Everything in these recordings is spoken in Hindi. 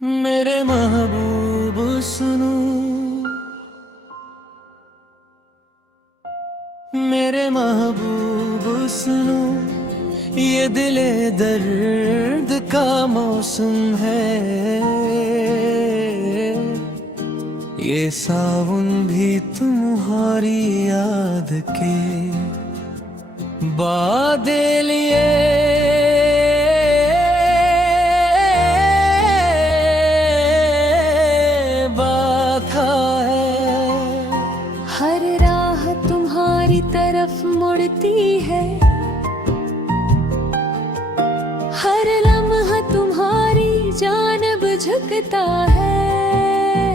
मेरे महबूब सुनो, मेरे महबूब सुनो, ये दिले दर्द का मौसम है। ये सावन भी तुम्हारी याद के बादे लिए हर राह तुम्हारी तरफ मुड़ती है, हर लम्हा तुम्हारी जानब झुकता है,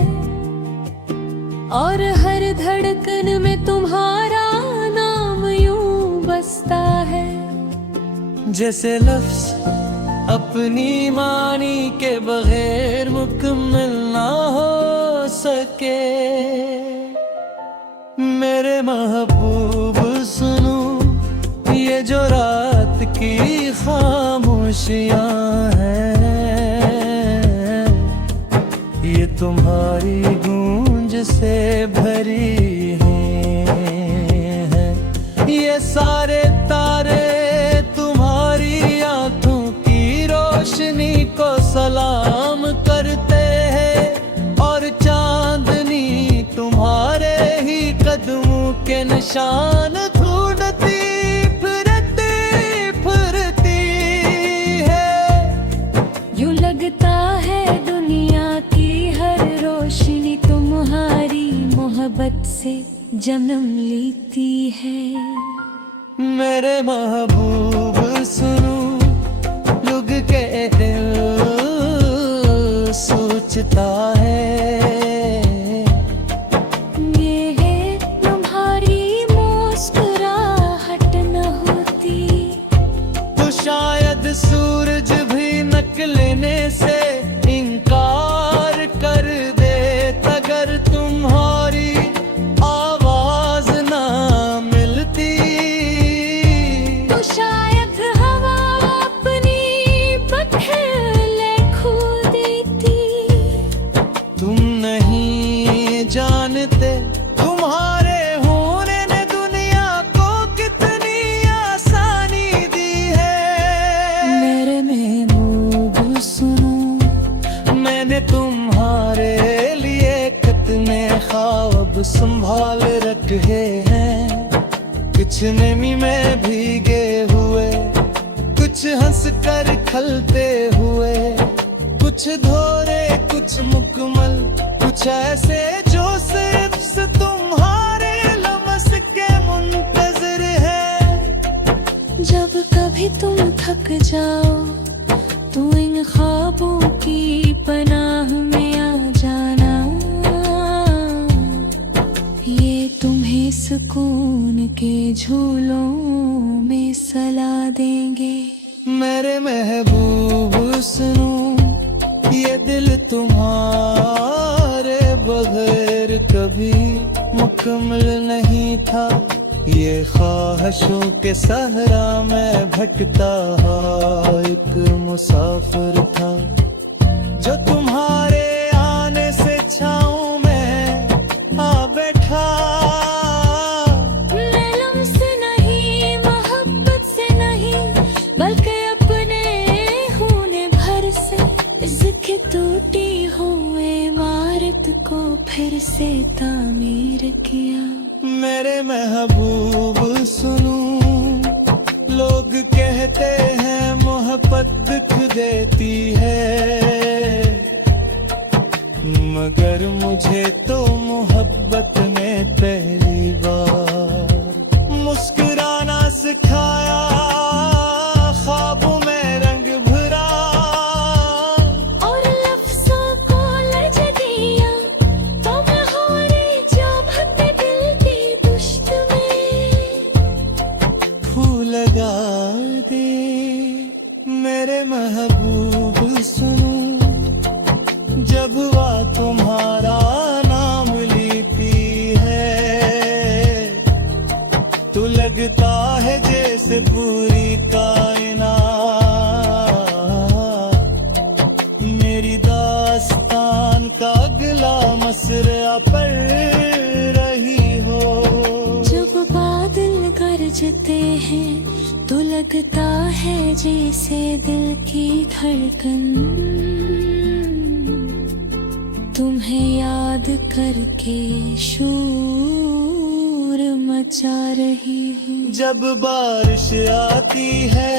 और हर धड़कन में तुम्हारा नाम यूं बसता है। जैसे लफ्ज अपनी मानी के बगैर मुकम्मल ना हो सके। मेरे महबूब सुनो, ये जो रात की खामोशियां हैं, ये तुम्हारी गूंज से भरी हैं। ये सारे तारे तुम्हारी आंखों की रोशनी को सलाम करते हैं, और चांदनी तुम्हारे ही कदमों के निशान ढूंढती फिरती है। यूं लगता है दुनिया की हर रोशनी तुम्हारी मोहब्बत से जन्म लेती है। मेरे महबूब सुनो, लुग के दिल सोचता है। शायद सूरज भी निकलने से इनकार कर दे, अगर तुम्हारी आवाज ना मिलती। तो शायद हवा अपनी पखेले खो देती। तुम नहीं जानते तुम्हारे होने ने दुनिया को कितनी आसानी दी है। मेरे महबूब सुनो, मैंने तुम्हारे लिए कितने ख्वाब संभाल रखे हैं। कुछ नमी में भीगे हुए, कुछ हंस कर खलते हुए, कुछ धोरे कुछ मुकम्मल, कुछ ऐसे जो सिर्फ तुम्हारे लम्स के मुंतज़िर है। जब कभी तुम थक जाओ तो इन ख्वाबों की पनाह में आ जाना, ये तुम्हें सुकून के झूलों में सला देंगे। मेरे महबूब सुनो, ये दिल तुम्हारे बगैर कभी मुकम्मल नहीं था। ये ख्वाहिशों के सहरा में भटकता एक मुसाफिर था, जो तुम्हारे आने से छाँव में आ बैठा। मैं लम्स नहीं, मोहब्बत से नहीं, बल्कि अपने होने भर से इसके टूटी हुए इमारत को फिर से तामीर किया। मेरे महबूब सुनो, लोग कहते हैं मोहब्बत दुख देती है, मगर मुझे तो मोहब्बत ने पहली बार मुस्कुराना सिखाया, ख्वाबों में रंग भरा, और लफ्ज़ों को लज दिया। तो मैं हो रही जो भक्ति दिल की दुश्त में फूल लगा दे। मेरे महबूब सुनो, दरिया पर रही हो। जब बादल गरजते हैं तो लगता है जैसे दिल की धड़कन तुम्हें याद करके शोर मचा रही हूँ। जब बारिश आती है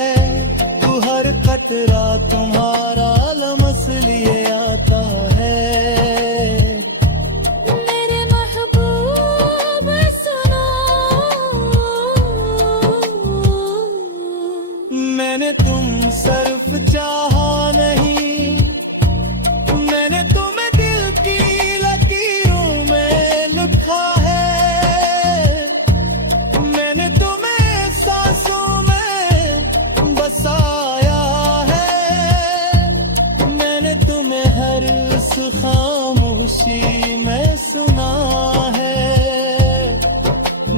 तो हर कतरा तुम्हारा लमस लिए आता है। मेरे महबूब सुनो, मैंने तुम सिर्फ चाहा नहीं, मैंने तुम्हें दिल की लकीरों में लिखा है। मैंने तुम्हें सांसों में बसाया है। मैंने तुम्हें हर उस खामोशी में सुना है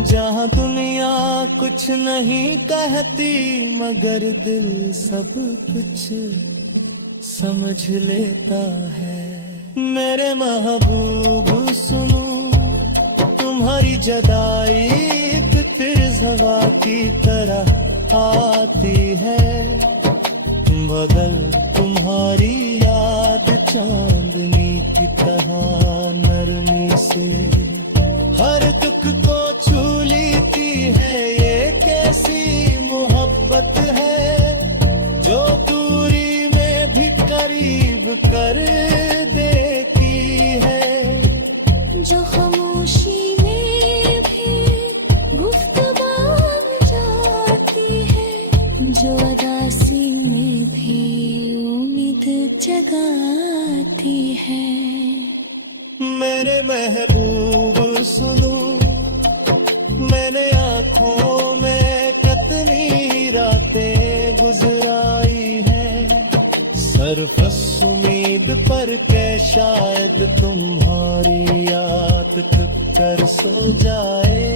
जहाँ दुनिया कुछ नहीं कहती मगर दिल सब कुछ समझ लेता है। मेरे महबूब सुनो, तुम्हारी जदाई फिर हवा की तरह आती है। बदल तुम्हारी याद चांदनी की तरह नरमी से हर दुख को छू लेती है। ये कैसी मोहब्बत है जो दूरी में भी करीब कर देती है। जो खामोशी में भी गुफ्तगू जाती है, जो उदासी में भी उम्मीद जगाती है। मेरे महबूब सुनो, मैंने आँखों में कितनी रातें गुजराई हैं सरफस उम्मीद पर के शायद तुम्हारी याद कर सो जाए।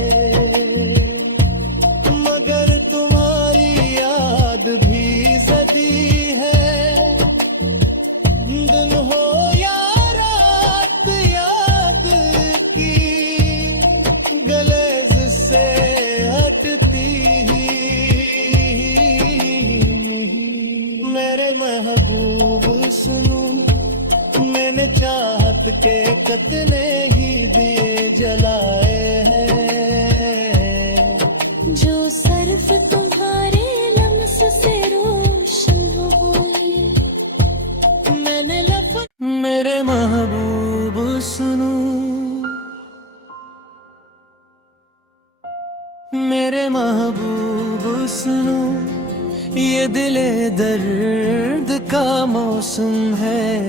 मगर तुम्हारी याद भी सदी है। दिन हो या रात याद की गले से हटती ही। मेरे महबूब सुनो, मैंने चाहत के कितने ही दिए जलाए हैं जो सिर्फ तुम्हारे लम्स से रोशन हुए। मैंने लफ्ज़ मेरे महबूब सुनो, मेरे महबूब सुनो, ये दिले दर्द का मौसम है।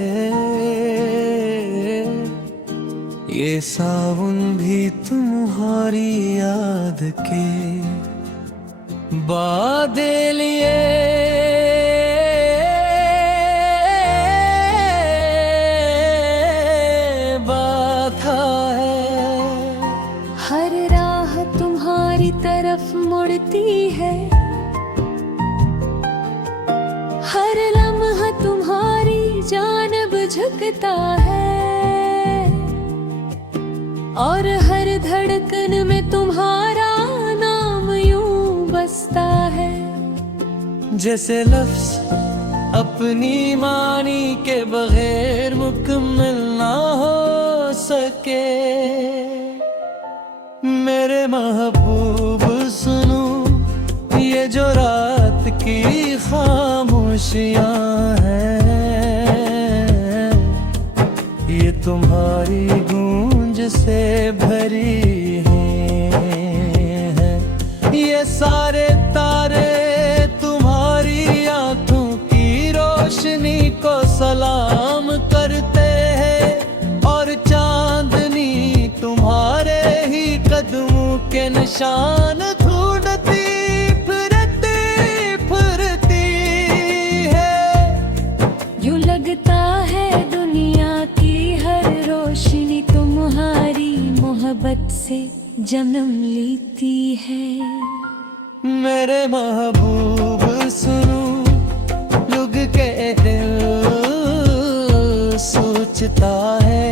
ये सावन भी तुम्हारी याद के बादल लिए बाधा है। हर राह तुम्हारी तरफ मुड़ती है, हर लम्हा तुम्हारी जानिब झुकता है। और हर धड़कन में तुम्हारा नाम यूं बसता है। जैसे लफ्ज अपनी मानी के बगैर मुकम्मल ना हो सके। मेरे महबूब सुनो, ये जो रात की खामोशियां हैं, ये तुम्हारी गूंज से भरी हैं। ये सारे तारे तुम्हारी आंखों की रोशनी को सलाम करते हैं। और चांदनी तुम्हारे ही कदमों के निशान ढूंढती फिरती है। यूं लगता है दुनिया की हर रोशनी तुम्हारी मोहब्बत से जन्म लेती है। मेरे महबूब सुनो, लुग के दिल सोचता है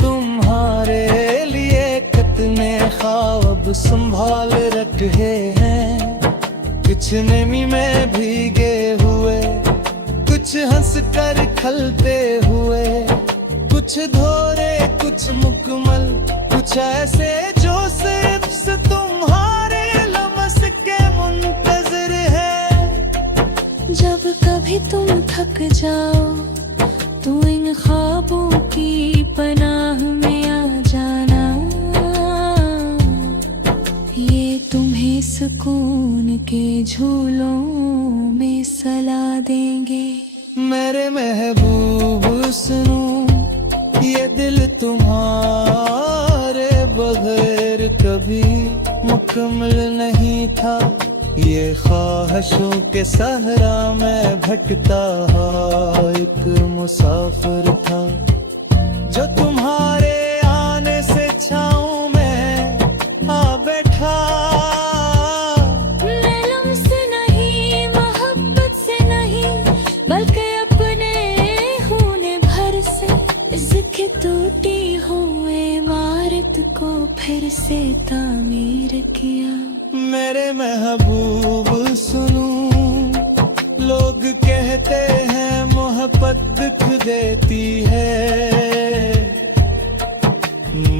तुम्हारे लिए कितने ख्वाब संभाल रखे हैं। कुछ नमी में भीगे हुए, कुछ हंस कर खलते हुए, कुछ धोरे कुछ मुकम्मल, कुछ ऐसे जो सिर्फ से तुम्हारे लम्स के मुंतज़िर है। जब कभी तुम थक जाओ तो इन ख्वाबों की पनाह में आ जाना, ये तुम्हें सुकून के झूलों में सला देंगे। मेरे महबूब सुनो, ये दिल तुम्हारे बगैर कभी मुकम्मल नहीं था। ये ख्वाहिशों के सहरा में भटकता एक मुसाफिर था, जो तुम्हारे आने से छाँव में आ बैठा। मैं लम्स नहीं, मोहब्बत से नहीं, बल्कि अपने होने भर से इसकी टूटी हुई इमारत को फिर से तामीर किया। मेरे महबूब सुनो, लोग कहते हैं मोहब्बत दुख देती है,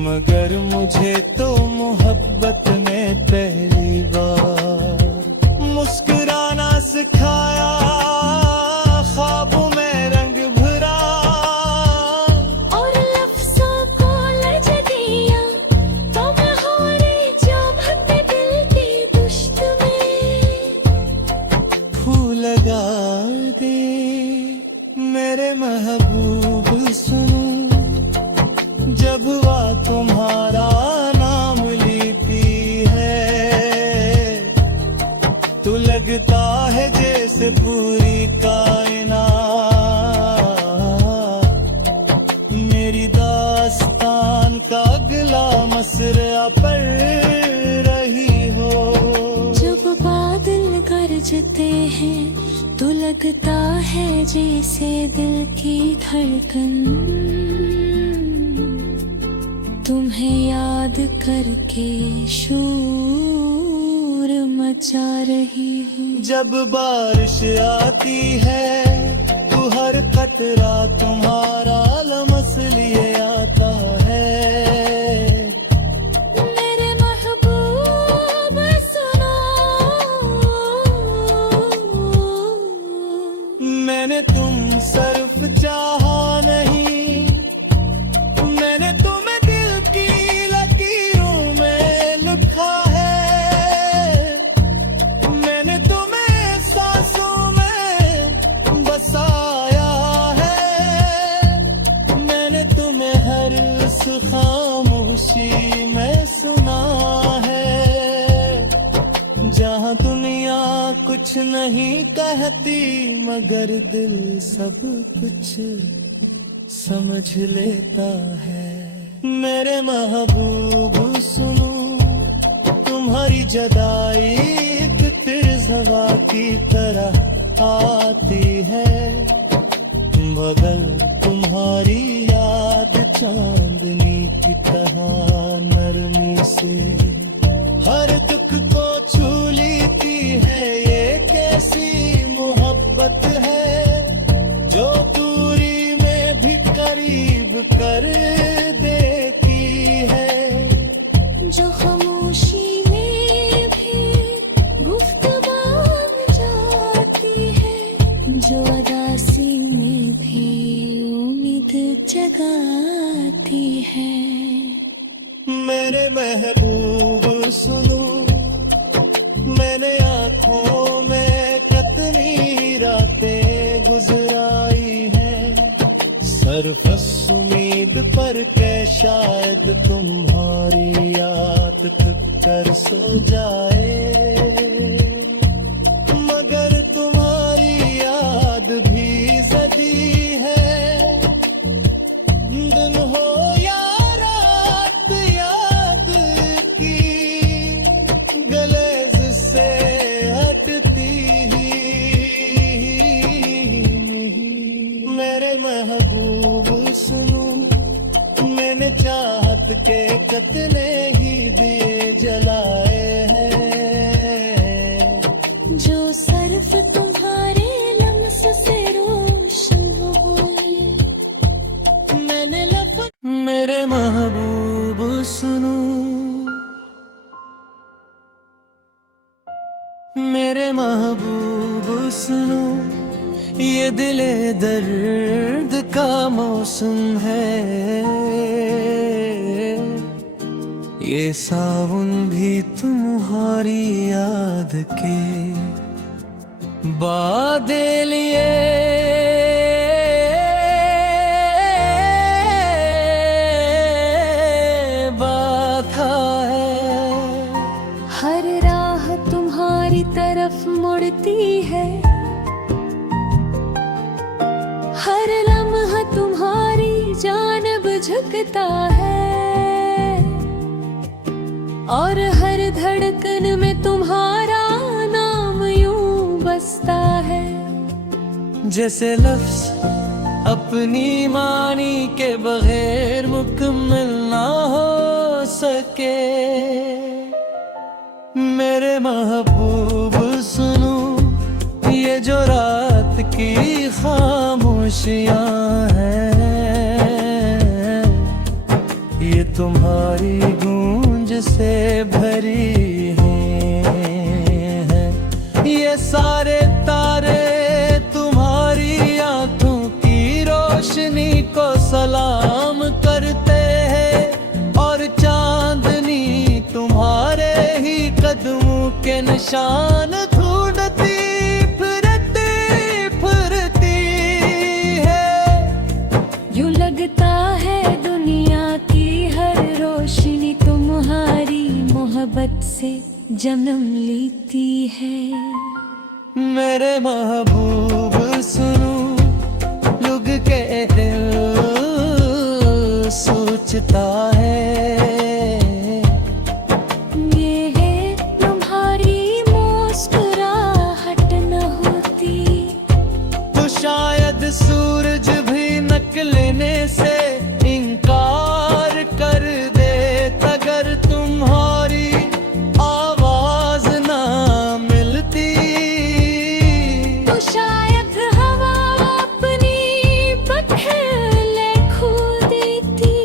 मगर मुझे तो मोहब्बत ने पहली बार मुस्कुराना सिखाया, ख्वाबों में रंग भरा और लफ्ज़ों को लज दिया। तुम हो रे जो भरते दिल की दुश्त में फूल लगा दे। मेरे महबूब सुनो, जब वह तुम्हारा नाम लेती है तो लगता है जैसे पूरी कायनात मेरी दास्तान का अगला मसरा पढ़ रही हो। जब बादल गरजते हैं तो लगता है जैसे दिल की धड़कन तुम्हें याद करके शोर मचा रही हूँ। जब बारिश आती है तो हर कतरा तुम्हारा लमस लिए आता है। मेरे महबूब सुनो, मैंने तुम सिर्फ चाहा नहीं, मैंने तुम्हें दिल की लकीरों में लिखा है। मैंने तुम्हें सांसों में बसाया है, मैंने तुम्हें हर उस खामोशी में सुना है, जहाँ दुनिया कुछ नहीं कहती मगर दिल सब कुछ समझ लेता है। मेरे महबूब सुनो, तुम्हारी जदाई एक तेज हवा की तरह आती है, मगर तुम्हारी याद चांदनी की तरह नरमी से हर दुख को छू लेती है। ये कैसी मोहब्बत है जो दूरी में भी करीब कर देती है, जो खामोशी में भी गुफ्तगू बन जाती है, जो उदासी में भी उम्मीद जगाती है। मेरे महबूब सुनो, मैंने आँखों में कितनी रातें गुजराई हैं, सरफस उम्मीद पर के शायद तुम्हारी याद थक कर सो जाए, मगर तुम्हारी याद भी सदी है। दिन हो या रात याद की गले से हटती ही नहीं। मेरे महबूब सुनो, मैंने चाहत के कतने ही दिए जलाए हैं, जो सर्फ तुम्हारे लम्स से रोशन हुई। मैंने लफ्ज़ मेरे महबूब सुनो, मेरे महबूब सुनो, ये दिले दर्द का मौसम है, ये सावन भी तुम्हारी याद के बादे लिए बाधा है। हर राह तुम्हारी तरफ मुड़ती है, हर लम्हा तुम्हारी जानिब झुकता है, और हर धड़कन में तुम्हारा नाम यूं बसता है। जैसे लफ्ज़ अपनी मानी के बगैर मुकम्मल ना हो सके, मेरे महबूब सुनो, ये जो रात की खामोशियां हैं, ये तुम्हारी गूंज से भरी हैं, ये सारे तारे तुम्हारी आंखों की रोशनी को सलाम करते हैं, और चांदनी तुम्हारे ही कदमों के निशान ढूंढती फिरती है। यूं लगता है दुनिया की हर रोशनी तुम्हारी मोहब्बत से जन्म लेती है। मेरे महबूब सुनो, लुग के दिल सोचता है, ये है तुम्हारी मुस्कुराहट न होती, तो शायद सूरज भी निकलने से इनकार कर दे, अगर तुम्हारी आवाज ना मिलती, तो शायद हवा अपनी पखेले खो देती।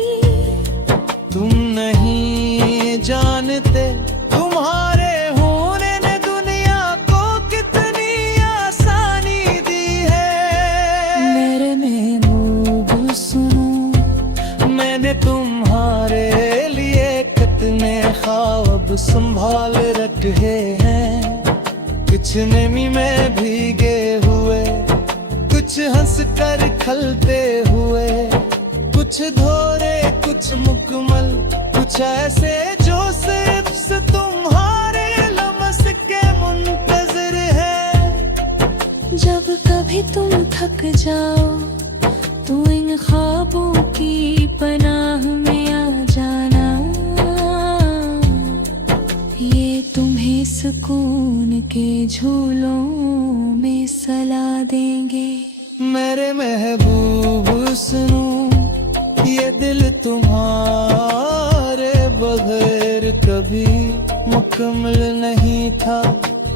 तुम नहीं जानते तुम्हारे होने ने दुनिया को कितनी आसानी दी है। मेरे महबूब सुनो, मैंने तुम्हारे लिए कितने ख्वाब संभाल रखे हैं, कुछ नमी में भीगे हुए, कुछ हंस कर खलते हुए, कुछ धोरे कुछ मुकम्मल, कुछ ऐसे जो सिर्फ से तुम्हारे लम्स के मुंतज़िर है। जब कभी तुम थक जाओ तो इन ख्वाबों की पनाह में आ जाना, ये तुम्हें सुकून के झूलों में सला देंगे। मेरे महबूब सुनो, ये दिल तुम्हारे बगैर कभी मुकम्मल नहीं था,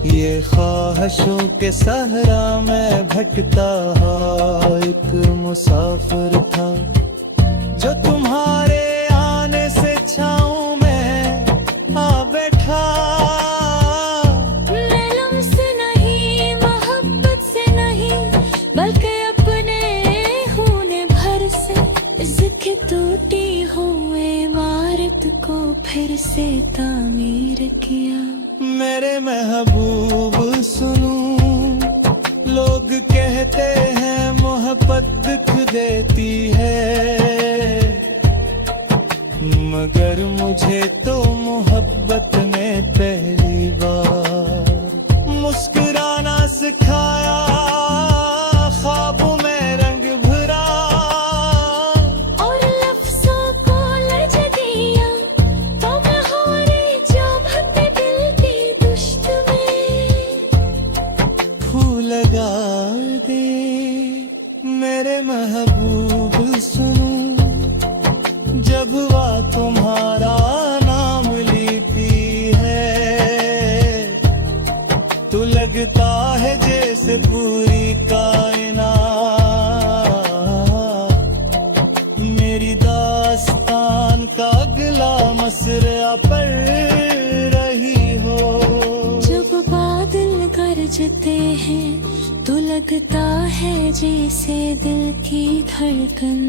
ये ख्वाहिशों के सहरा में भटकता एक मुसाफिर था, जो तुम्हारे आने से छाँव में आ बैठा। मैं लम्स नहीं, मोहब्बत से नहीं, बल्कि अपने होने भर से इसके टूटी हुए इमारत को फिर से तामीर किया। मेरे महबूब सुनो, लोग कहते हैं मोहब्बत दुख देती है, मगर मुझे तो मोहब्बत ने पहली बार मुस्कुराना सिखाया, ख्वाबों में रंग भरा, और लफ्ज़ों को लज दिया, तो बहारे जो भरते दिल की दुश्त में फूल लगा दे। मेरे महबूब सुनो, जब आसरा पर रही हो। जब बादल गरजते हैं तो लगता है जैसे दिल की धड़कन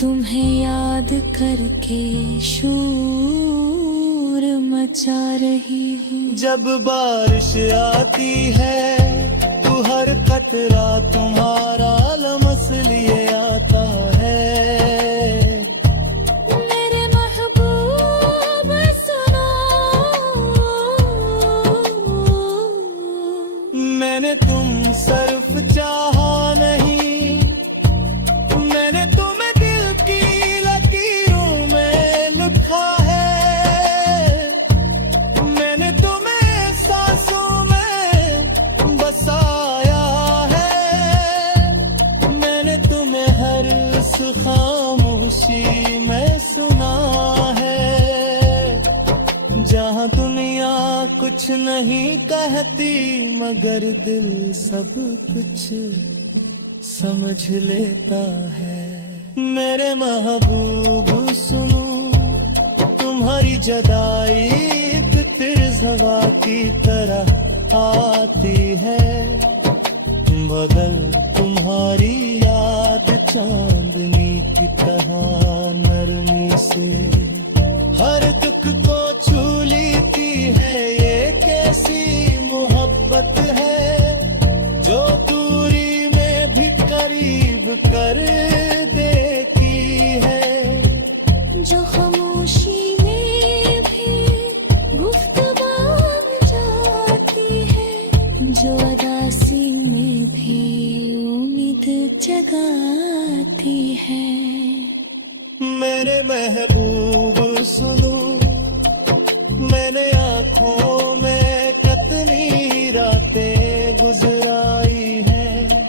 तुम्हें याद करके शोर मचा रही हूँ। जब बारिश आती है तो हर कतरा तुम्हारा लमस लिए आता है। मेरे महबूब सुनो, मैंने तुम सिर्फ चाहा नहीं, मैंने तुम्हें दिल की लकीरों में लिखा है। मैंने तुम्हें सांसों में बसाया है। मैंने तुम्हें हर उस खामोशी में सुना है जहाँ दुनिया कुछ नहीं कहती मगर दिल सब कुछ समझ लेता है। मेरे महबूब सुनो, तुम्हारी जदाई तितर हवा की तरह आती है। बदल तुम्हारी याद चांदनी की तरह नरमी से हर दुख को छू लेती है। ये कैसी मोहब्बत है जो दूरी में भी करीब कर देती है। जो खामोशी में भी गुफ्तगू बन जाती है, जो उदासी में भी उम्मीद जगाती है। मेरे महबूब सुनो, मैंने आँखों में कितनी रातें गुजराई हैं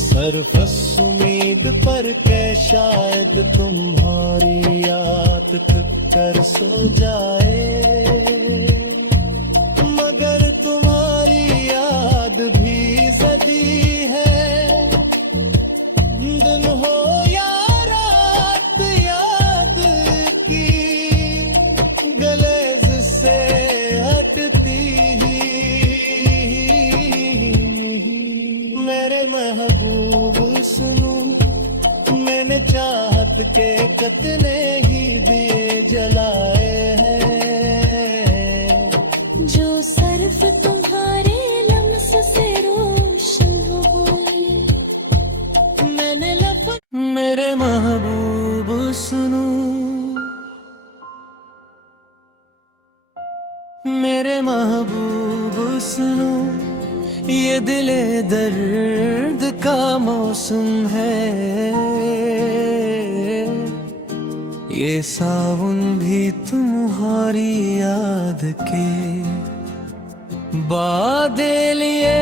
सरफस उम्मीद पर के शायद तुम्हारी याद थक कर सो जाए। मगर तुम्हारी याद भी सदी है। दिन हो या रात याद की गलेज से हटती ही। मेरे महबूब सुनो, मैंने चाहत के कितने ही दिए जलाए हैं जो सिर्फ तुम्हारे लम्स से रोशन हुए। मैंने लफ्ज़ मेरे महबूब सुनो, मेरे महबूब सुनो, ये दिले दर्द का मौसम है। ये सावन भी तुम्हारी याद के बादे लिए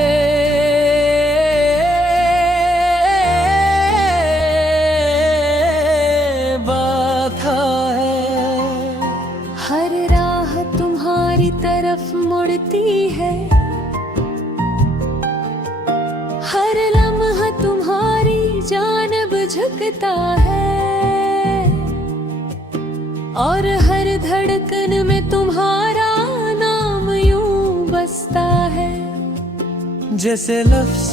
बाधा है। हर राह तुम्हारी तरफ मुड़ती है, हर लम्हा तुम्हारी जानब झुकता है और हर धड़कन में तुम्हारा नाम यूं बसता है। जैसे लफ्ज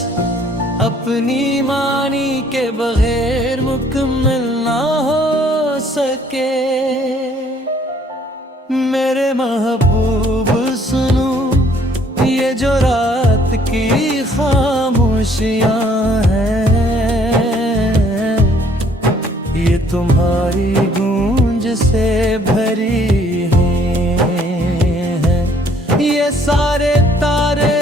अपनी मानी के बगैर मुकम्मल ना हो सके। मेरे महबूब सुनो, ये जो रात की खामोशियां हैं ये तुम्हारी गूंज से भरी हैं। ये सारे तारे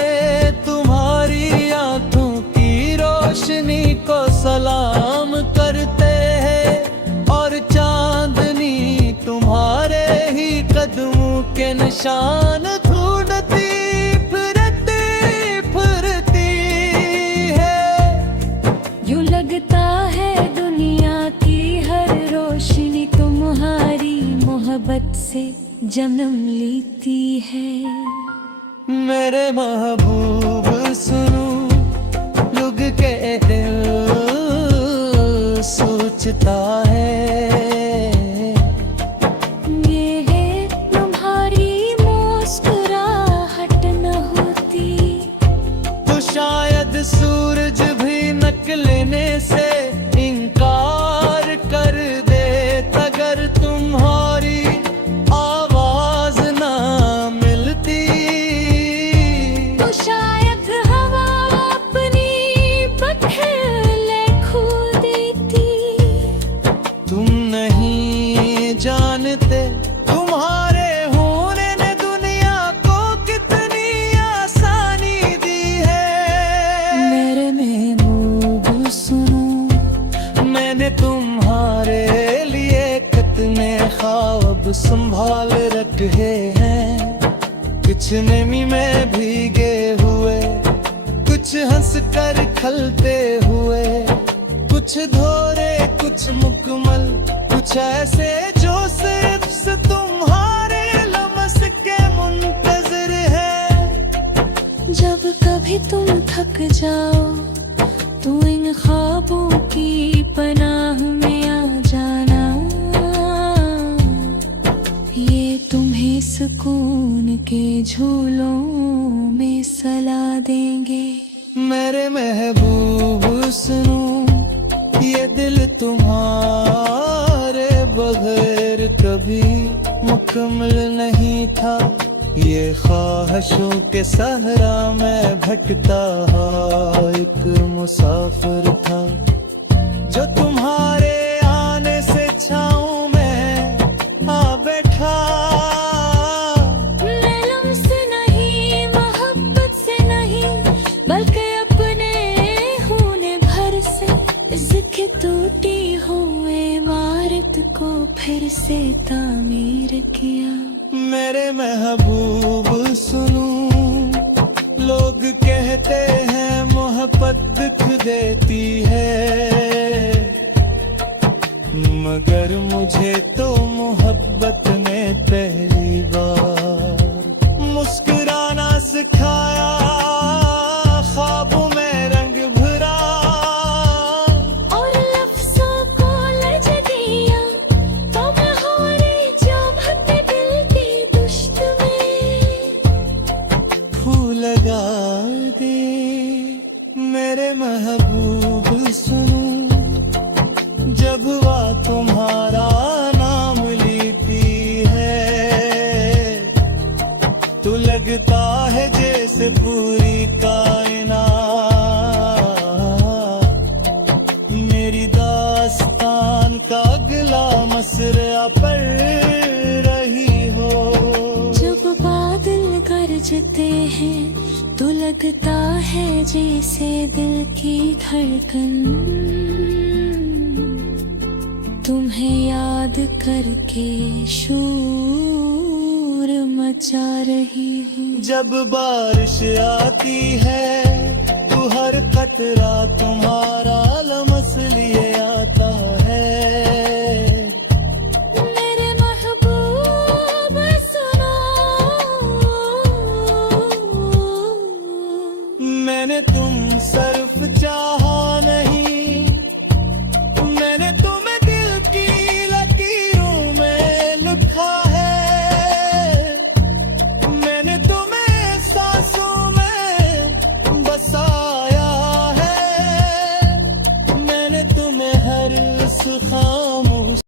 तुम्हारी आंखों की रोशनी को सलाम करते हैं और चांदनी तुम्हारे ही कदमों के निशान ढूंढती फिरती है। यूं लगता है दुनिया की हर रोशनी तुम्हारी मोहब्बत से जन्म लेती है। मेरे महबूब सुनो, लुग के दिल सोचता है तुम नहीं जानते तुम्हारे होने ने दुनिया को कितनी आसानी दी है। मेरे महबूब सुनो, मैंने तुम्हारे लिए कितने ख्वाब संभाल रखे हैं। कुछ नमी में भीगे हुए, कुछ हंस कर खलते हुए, कुछ धोरे कुछ मुकम्मल, कुछ ऐसे जो सिर्फ से तुम्हारे लम्स के मुंतज़िर है। जब कभी तुम थक जाओ तो इन ख्वाबों की पनाह में आ जाना, ये तुम्हें सुकून के झूलों में सला देंगे। मेरे महबूब सुनो, ये दिल तुम्हारे बगैर कभी मुकम्मल नहीं था। ये ख्वाहिशों के सहरा में भटकता एक मुसाफिर था, जो तुम्हारे आने से छाँव में आ बैठा। मैं लम्स नहीं, मोहब्बत से नहीं, बल्कि अपने होने भर से इसके टूटी हुए इमारत को फिर से तामीर किया। मेरे महबूब सुनो, लोग कहते हैं मोहब्बत दुख देती है, मगर मुझे तो मोहब्बत ने पहली बार मुस्कुराना सिखाया, ख्वाबों में रंग भरा और लफ्ज़ों को लज दिया। तुम हो रे जो भरते दिल की दुश्त में, फूल लगा दे। मेरे महबूब सुनो, जब वह तुम्हारा नाम लेती है तो लगता है जैसे पूरी कायनात मेरी दास्तान का अगला मसरा पढ़ रही हो। जब बादल गरजते हैं तो लगता है जैसे दिल की धड़कन तुम्हें याद करके शोर मचा रही हूँ। जब बारिश आती है तो हर कतरा तुम्हारा